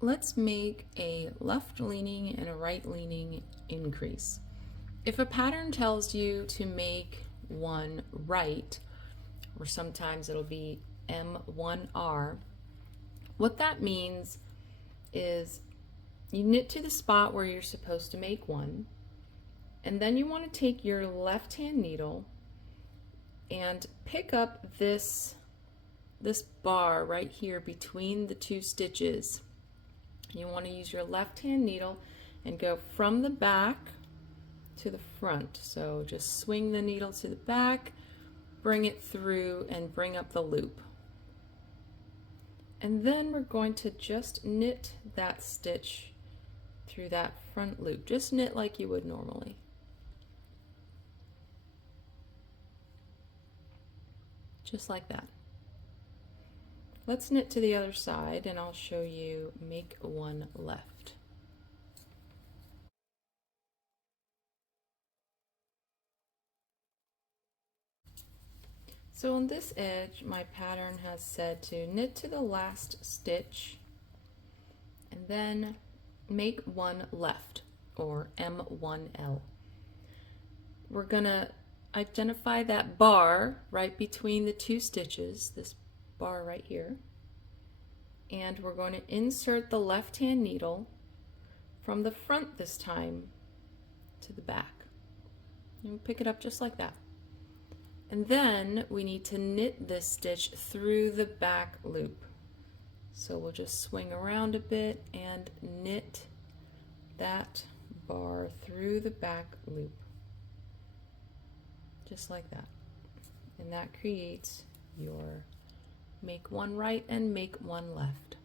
let's make a left leaning and a right leaning increase. If a pattern tells you to make one right, or sometimes it'll be M1R, what that means is you knit to the spot where you're supposed to make one, and then you want to take your left hand needle and pick up this bar right here between the two stitches. You want to use your left hand needle and go from the back to the front. So just swing the needle to the back, bring it through and bring up the loop. And then we're going to just knit that stitch through that front loop. Just knit like you would normally. Just like that. Let's knit to the other side and I'll show you make one left. So on this edge, my pattern has said to knit to the last stitch and then make one left, or M1L. We're gonna identify that bar right between the two stitches, this bar right here, and we're going to insert the left hand needle from the front this time to the back. And we'll pick it up just like that. And then we need to knit this stitch through the back loop. So we'll just swing around a bit and knit that bar through the back loop. Just like that. And that creates your make one right and make one left.